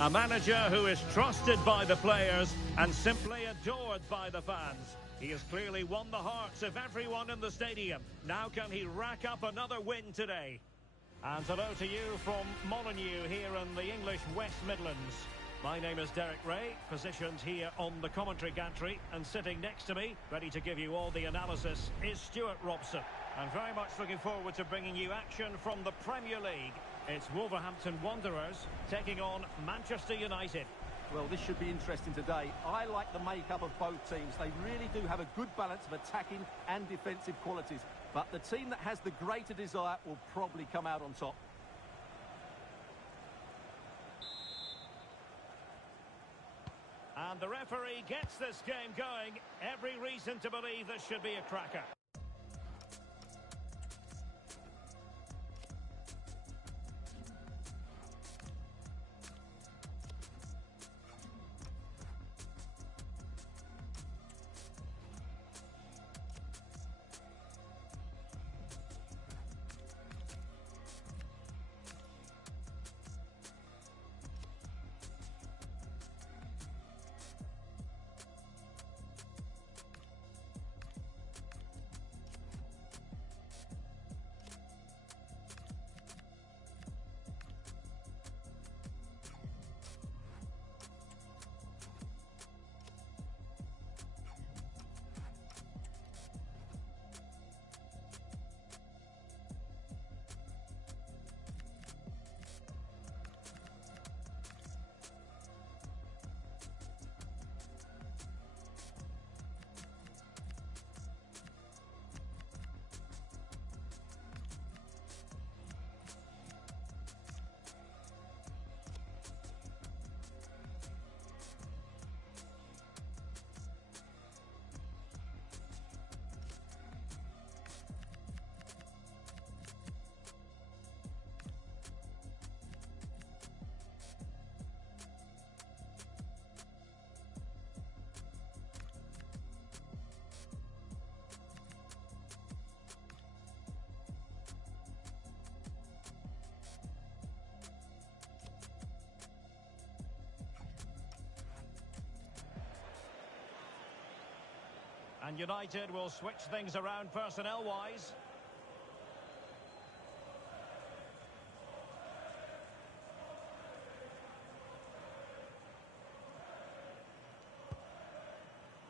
A manager who is trusted by the players and simply adored by the fans. He has clearly won the hearts of everyone in the stadium. Now can he rack up another win today? And hello to you from Molineux here in the English West Midlands. My name is Derek Ray, positioned here on the commentary gantry, and sitting next to me, ready to give you all the analysis, is Stuart Robson. I'm very much looking forward to bringing you action from the Premier League. It's Wolverhampton Wanderers taking on Manchester United. Well, this should be interesting today. I like the makeup of both teams. They really do have a good balance of attacking and defensive qualities. But the team that has the greater desire will probably come out on top. And the referee gets this game going. Every reason to believe this should be a cracker. And United will switch things around personnel-wise.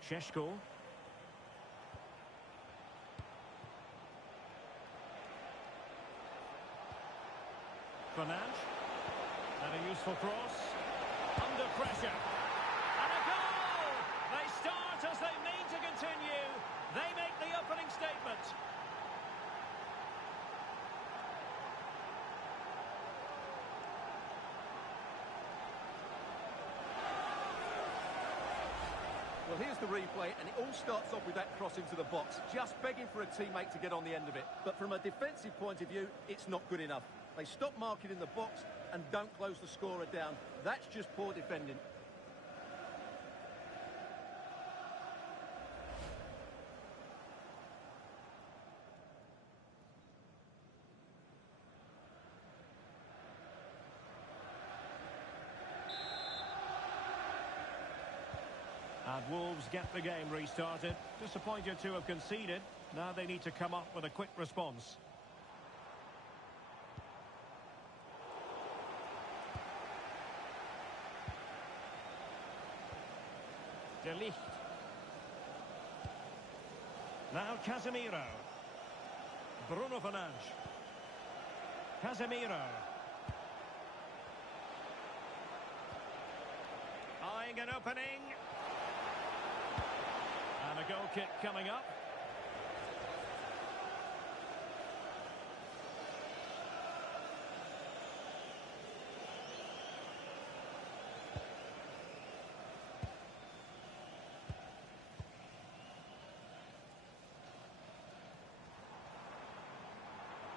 Šeško. Fernandes. And a useful cross. Under pressure. And a goal! They start as they mean to continue. They make the opening statement. Well, here's the replay, and it all starts off with that cross into the box, just begging for a teammate to get on the end of it. But from a defensive point of view, it's not good enough. They stop marking in the box and don't close the scorer down. That's just poor defending. And Wolves get the game restarted. Disappointed to have conceded. Now they need to come up with a quick response. De Ligt. Now Casemiro. Bruno Fernandes. Casemiro. Eyeing an opening. And a goal kick coming up.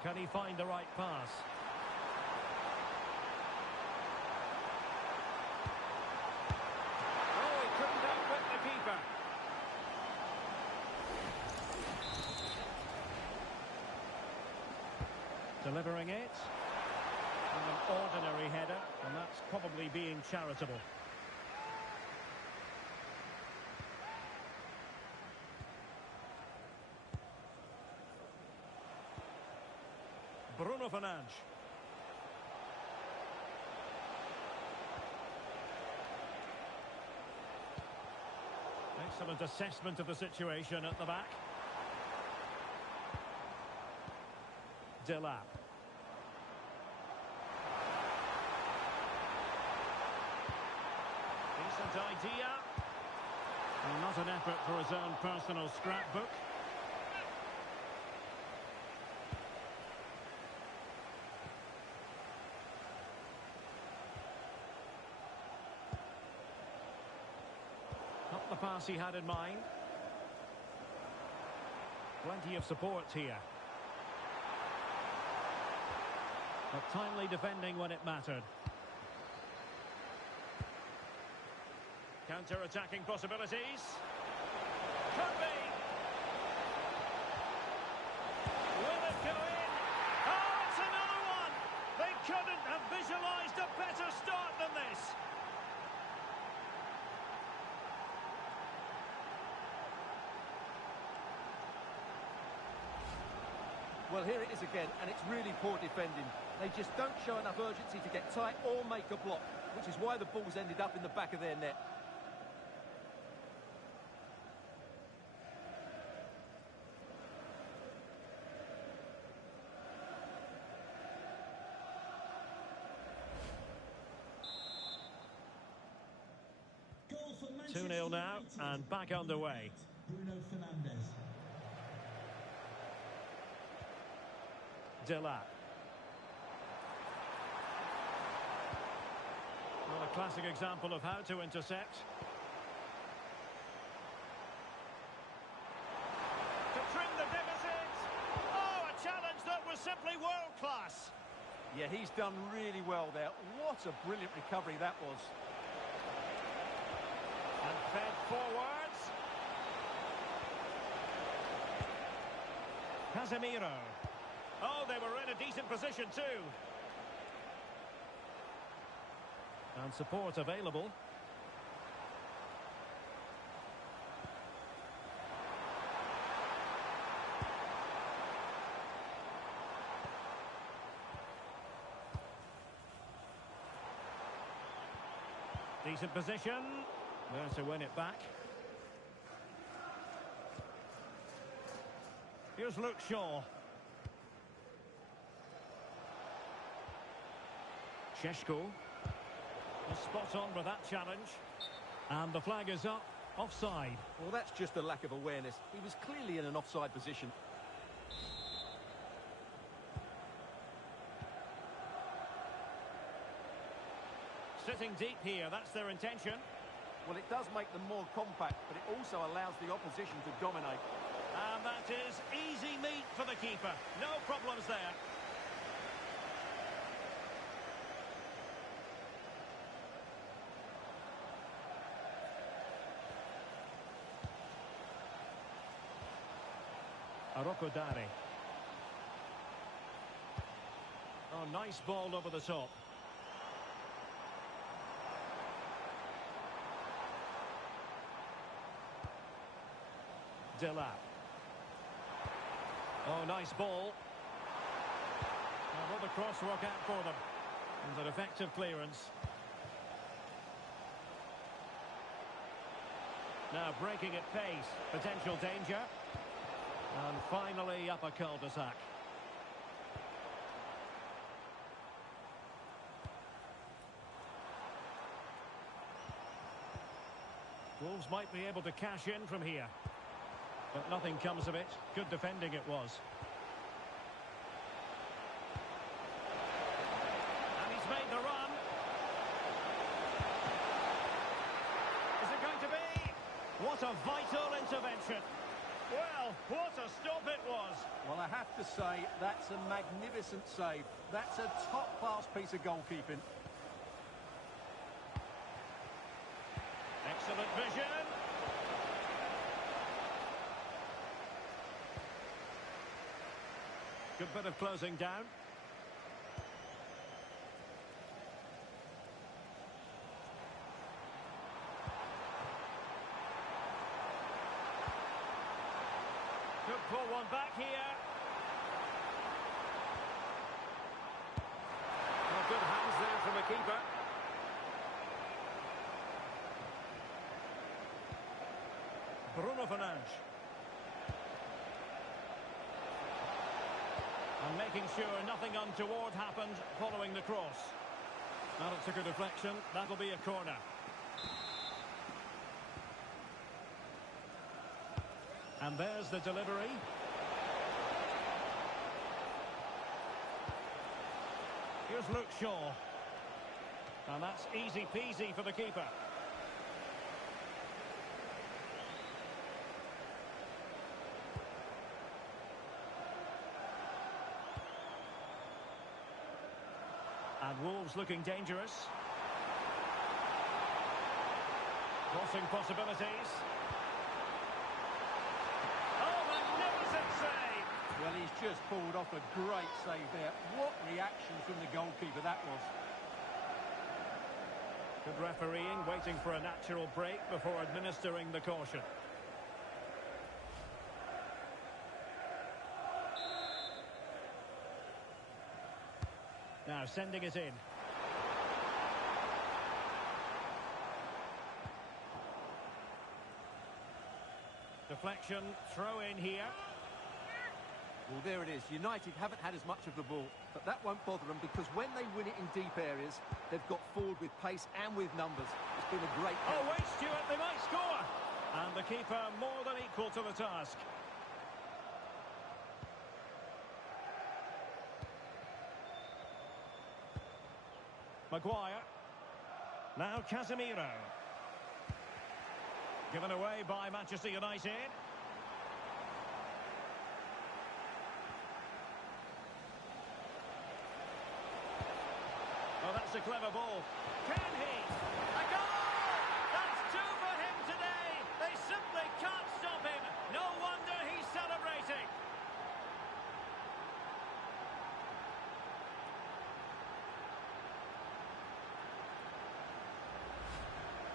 Can he find the right pass? Oh, he couldn't outwit the keeper. Delivering it. And an ordinary header, and that's probably being charitable. Bruno Fernandes. Excellent assessment of the situation at the back. Delap. Decent idea. Well, not an effort for his own personal scrapbook. Not the pass he had in mind. Plenty of support here. But timely defending when it mattered. Counter-attacking possibilities. Could be. Will it go in? Oh, it's another one! They couldn't have visualised a better start than this. Well, here it is again, and it's really poor defending. They just don't show enough urgency to get tight or make a block, which is why the ball's ended up in the back of their net. Goal for Manchester 2-0 now, United. and back underway. Bruno Fernandes. Delap. Well, a classic example of how to intercept. To trim the deficit. Oh, a challenge that was simply world-class. Yeah, he's done really well there. What a brilliant recovery that was. And fed forwards. Casemiro. Oh, they were in a decent position too. And support available. Decent position. There to win it back. Here's Luke Shaw. Šeško. Spot on with that challenge. And the flag is up. Offside. Well, that's just a lack of awareness. He was clearly in an offside position. Sitting deep here, that's their intention. Well, it does make them more compact, but it also allows the opposition to dominate. And that is easy meat for the keeper. No problems there. Arokodare. Oh, nice ball over the top. Delap. Oh, nice ball. Now, will the cross work out for them? And an effective clearance. Now breaking at pace. Potential danger. And finally up a cul-de-sac. Wolves might be able to cash in from here. But nothing comes of it. Good defending it was. And he's made the run. Is it going to be? What a vital intervention. Well, what a stop it was. Well, I have to say, that's a magnificent save. That's a top-class piece of goalkeeping. Excellent vision. Good bit of closing down. claw one back here. Well, good hands there from a keeper. Bruno Fernandes. And making sure nothing untoward happened following the cross. Now it took a deflection. That'll be a corner. And there's the delivery. Here's Luke Shaw. And that's easy peasy for the keeper. And Wolves looking dangerous. Crossing possibilities. Oh, magnificent save! Well, he's just pulled off a great save there. What reaction from the goalkeeper that was. Good refereeing, waiting for a natural break before administering the caution. Now sending it in. Deflection, throw in here. Well, there it is. United haven't had as much of the ball, but that won't bother them because when they win it in deep areas, they've got forward with pace and with numbers. It's been a great game. Oh, wait, Stuart, they might score! And the keeper more than equal to the task. Maguire. Now Casemiro. Given away by Manchester United. Oh, that's a clever ball. Can he? A goal! That's two for him today. They simply can't stop him. No wonder he's celebrating.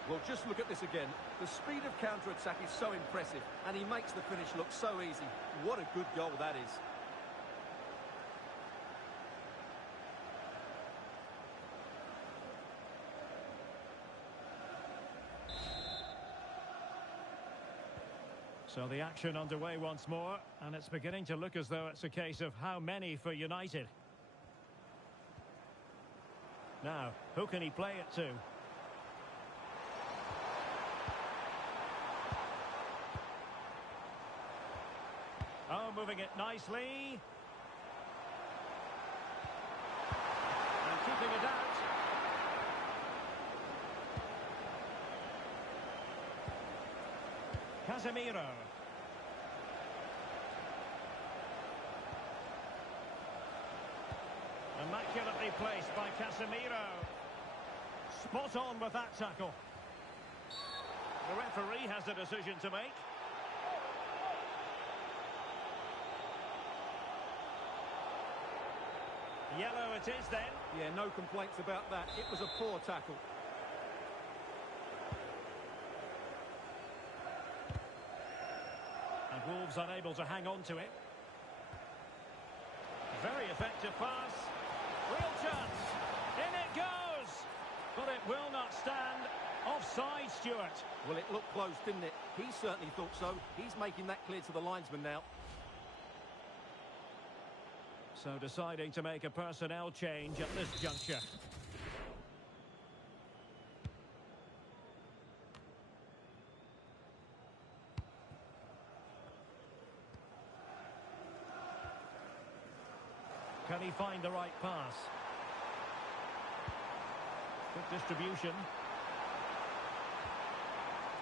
Well, just look at this again. The speed of counter-attack is so impressive, and he makes the finish look so easy. What a good goal that is. So the action underway once more, and it's beginning to look as though it's a case of how many for United. Now, who can he play it to? Oh, moving it nicely. And keeping it out. Casemiro. Immaculately placed by Casemiro. Spot on with that tackle. The referee has a decision to make. Yellow it is then. Yeah, no complaints about that. It was a poor tackle. And Wolves unable to hang on to it. Very effective pass. Real chance. In it goes. But it will not stand. Offside, Stuart. Well, it looked close, didn't it? He certainly thought so. He's making that clear to the linesman now. So deciding to make a personnel change at this juncture. Can he find the right pass? Good distribution.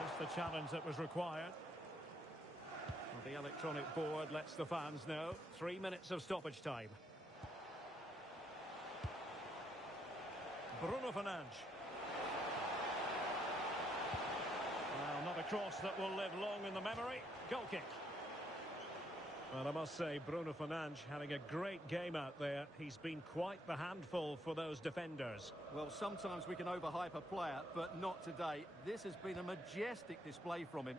Just the challenge that was required. Well, the electronic board lets the fans know. 3 minutes of stoppage time. Bruno Fernandes. Well, not a cross that will live long in the memory. Goal kick. Well, I must say, Bruno Fernandes having a great game out there. He's been quite the handful for those defenders. Well, sometimes we can overhype a player, but not today. This has been a majestic display from him.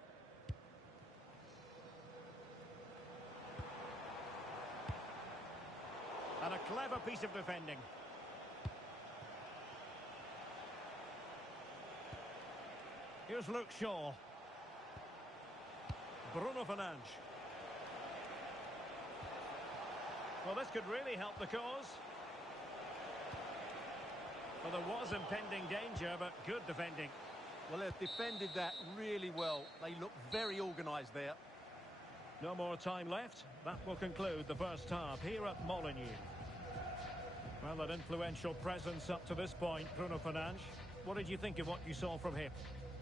Clever piece of defending. Here's Luke Shaw. Bruno Fernandes. Well, this could really help the cause. Well, there was impending danger, but good defending. Well, they've defended that really well. They look very organised there. No more time left. That will conclude the first half here at Molineux. Well, an influential presence up to this point, Bruno Fernandes. What did you think of what you saw from him?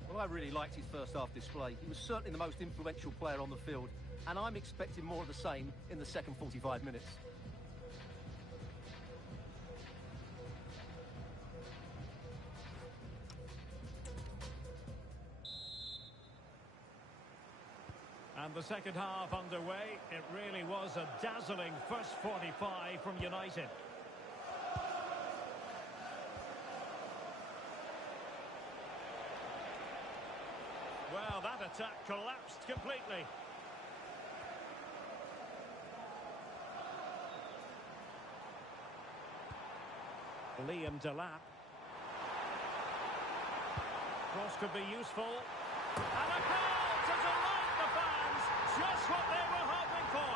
Well, I really liked his first half display. He was certainly the most influential player on the field, and I'm expecting more of the same in the second 45 minutes. And the second half underway. It really was a dazzling first 45 from United. Well, that attack collapsed completely. Liam Delap. Cross could be useful. And a goal to delight the fans. Just what they were hoping for.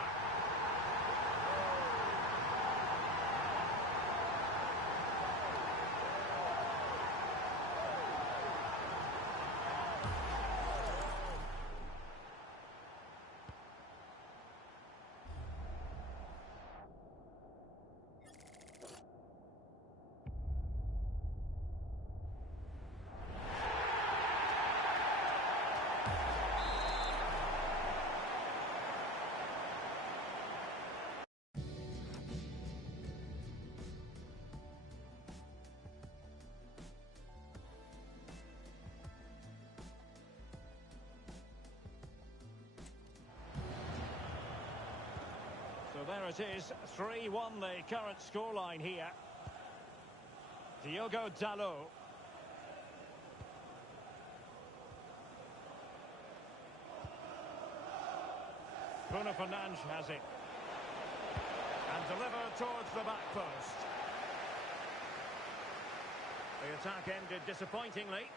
So there it is, 3-1 the current scoreline here. Diogo Dalot. Bruno Fernandes has it. And delivered towards the back post. The attack ended disappointingly.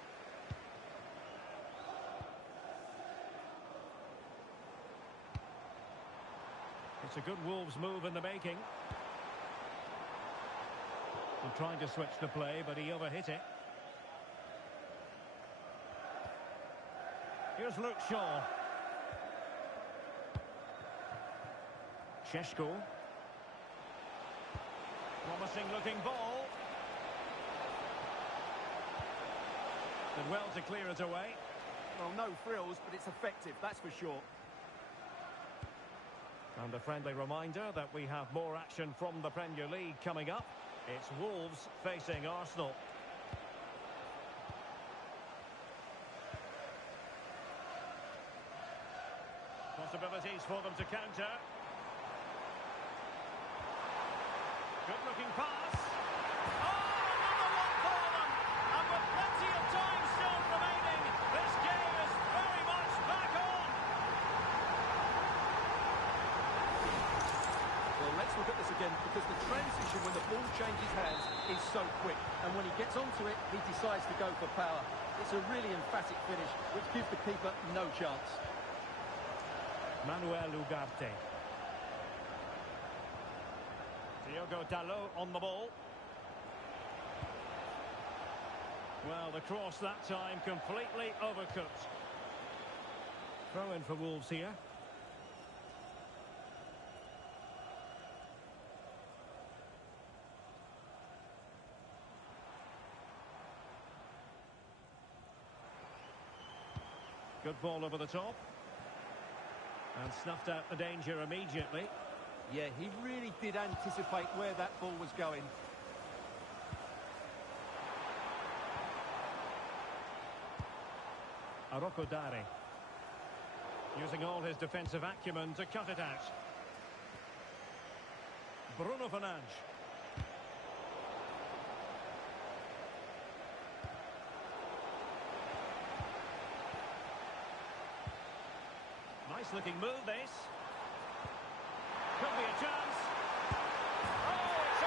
It's a good Wolves move in the making. He tried to switch the play, but he overhit it. Here's Luke Shaw. Šeško. Promising looking ball. Did well to clear it away. Well, no frills, but it's effective, that's for sure. And a friendly reminder that we have more action from the Premier League coming up. It's Wolves facing Arsenal. Possibilities for them to counter. Good looking pass. Oh, another one for them! And with plenty of time still remaining, this game is very much back on. Well, let's look at this again, because the transition when the ball changes hands is so quick. And when he gets onto it, he decides to go for power. It's a really emphatic finish, which gives the keeper no chance. Manuel Ugarte. Diogo Dalot on the ball. Well, the cross that time completely overcooked. Throw in for Wolves here. Good ball over the top. And snuffed out the danger immediately. Yeah, he really did anticipate where that ball was going. Araujo Dari. Using all his defensive acumen to cut it out. Bruno Fernandes. Nice looking move, this. Could be a chance. Oh, it's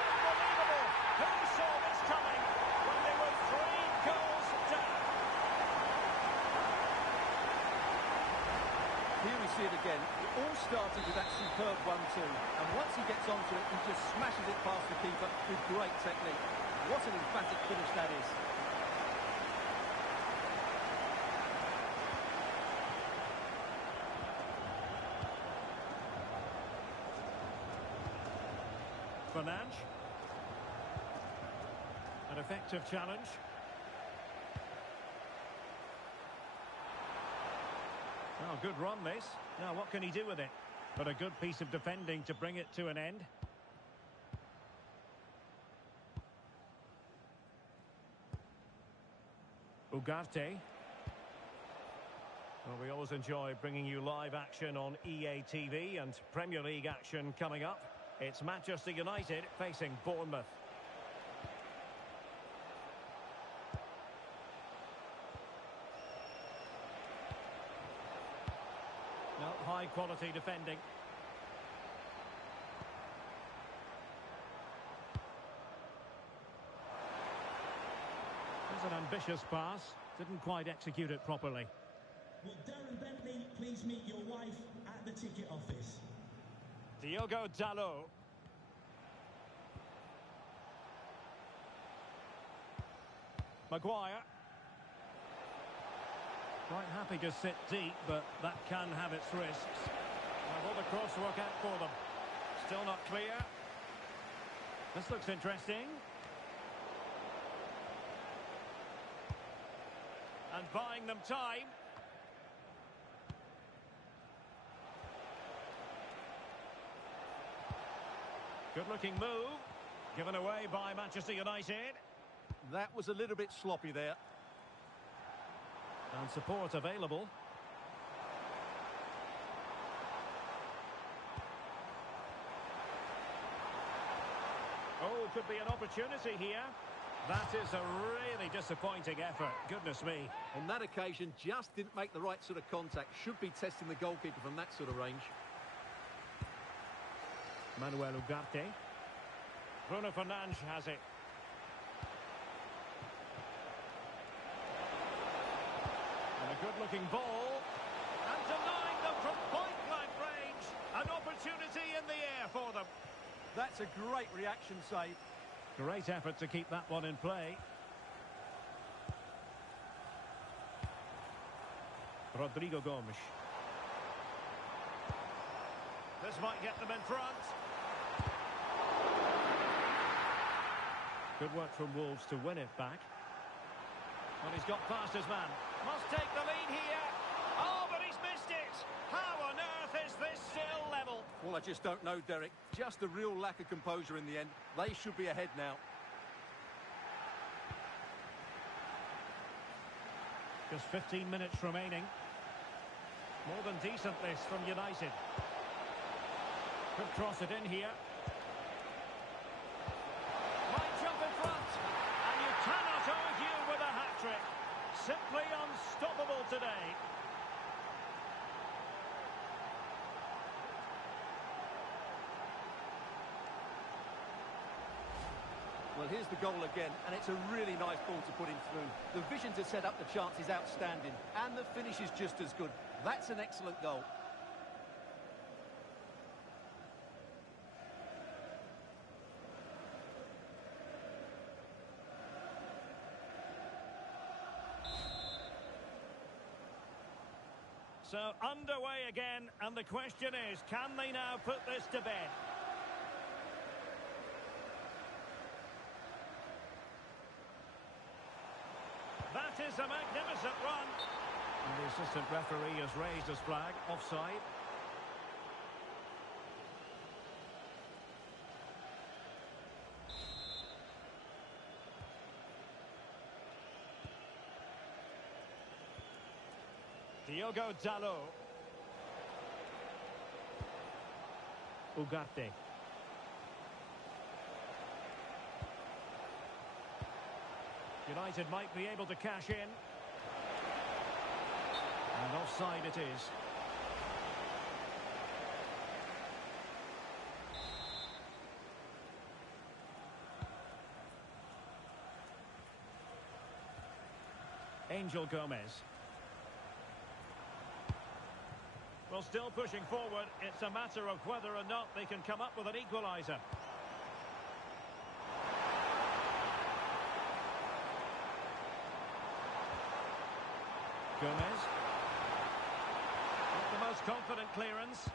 see it again. It all started with that superb 1-2. And once he gets onto it, he just smashes it past the keeper with great technique. What an emphatic finish that is. Fernandes. An effective challenge. Oh, good run this. Now what can he do with it? But a good piece of defending to bring it to an end. Ugarte. Well, we always enjoy bringing you live action on EA TV and Premier League action coming up. It's Manchester United facing Bournemouth. No, high quality defending. There's an ambitious pass. Didn't quite execute it properly. Will Darren Bentley please meet your wife at the ticket office? Diogo Dalot. Maguire. Quite happy to sit deep, but that can have its risks. Well, will the cross work out for them? Still not clear. This looks interesting. And buying them time. Good-looking move. Given away by Manchester United. That was a little bit sloppy there. And support available. Oh, could be an opportunity here. That is a really disappointing effort. Goodness me. On that occasion, just didn't make the right sort of contact. Should be testing the goalkeeper from that sort of range. Manuel Ugarte. Bruno Fernandes has it. And a good-looking ball. And denying them from point-blank range. An opportunity in the air for them. That's a great reaction save. Great effort to keep that one in play. Rodrigo Gomes. This might get them in front. Good work from Wolves to win it back. Well, he's got past his man. Must take the lead here. Oh, but he's missed it. How on earth is this still level? Well, I just don't know, Derek. Just a real lack of composure in the end. They should be ahead now. Just 15 minutes remaining. More than decent this from United. Could cross it in here. Might jump in front. And you cannot argue with a hat-trick. Simply unstoppable today. Well, here's the goal again, and it's a really nice ball to put him through. The vision to set up the chance is outstanding, and the finish is just as good. That's an excellent goal. So underway again, and the question is, can they now put this to bed? That is a magnificent run. And the assistant referee has raised his flag, offside. Diogo Dalot. Ugarte. United might be able to cash in. And offside it is. Angel Gomez. Well, still pushing forward. It's a matter of whether or not they can come up with an equaliser. Gomez. Not the most confident clearance.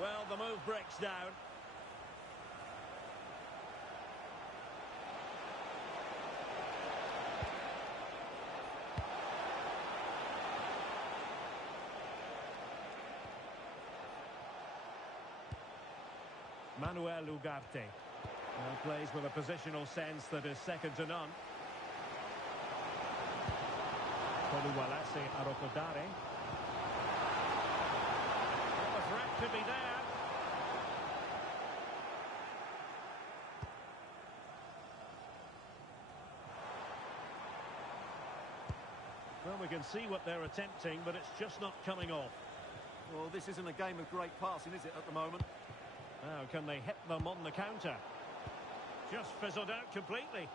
Well, the move breaks down. Manuel Ugarte. Well, plays with a positional sense that is second to none. Oluwalase Arokodare. Well, the threat could be there. Well, we can see what they're attempting, but it's just not coming off. Well, this isn't a game of great passing, is it, at the moment? Now, can they hit them on the counter? Just fizzled out completely.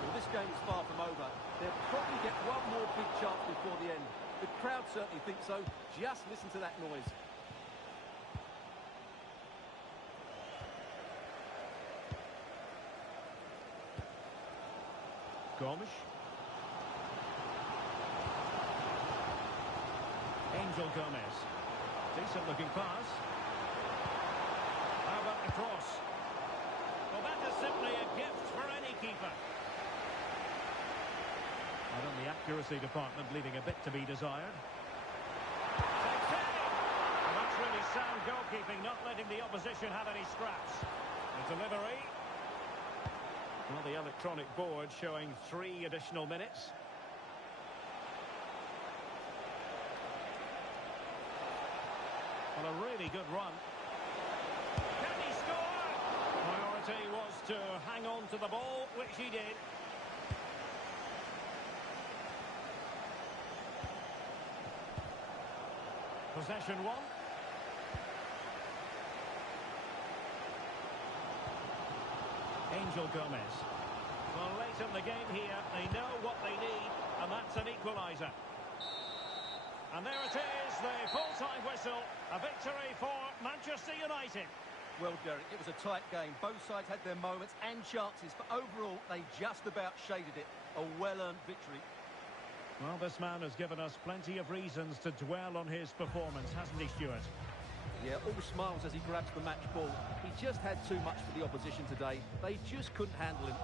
Well, this game is far from over. They'll probably get one more big chance before the end. The crowd certainly think so. Just listen to that noise. Gomes. Angel Gomez. Decent looking pass. How about the cross? Well, that is simply a gift for any keeper. Out on the accuracy department, leaving a bit to be desired. Takes it! Well, that's really sound goalkeeping, not letting the opposition have any scraps. The delivery. Well, the electronic board showing 3 additional minutes. Well, a really good run. Can he score? Priority was to hang on to the ball, which he did. Possession 1. Angel Gomez. Well, late in the game here, they know what they need, and that's an equaliser. And there it is, the full-time whistle. A victory for Manchester United. Well, Derek, it was a tight game. Both sides had their moments and chances, but overall, they just about shaded it. A well-earned victory. Well, this man has given us plenty of reasons to dwell on his performance, hasn't he, Stuart? Yeah, all smiles as he grabs the match ball. He just had too much for the opposition today. They just couldn't handle him.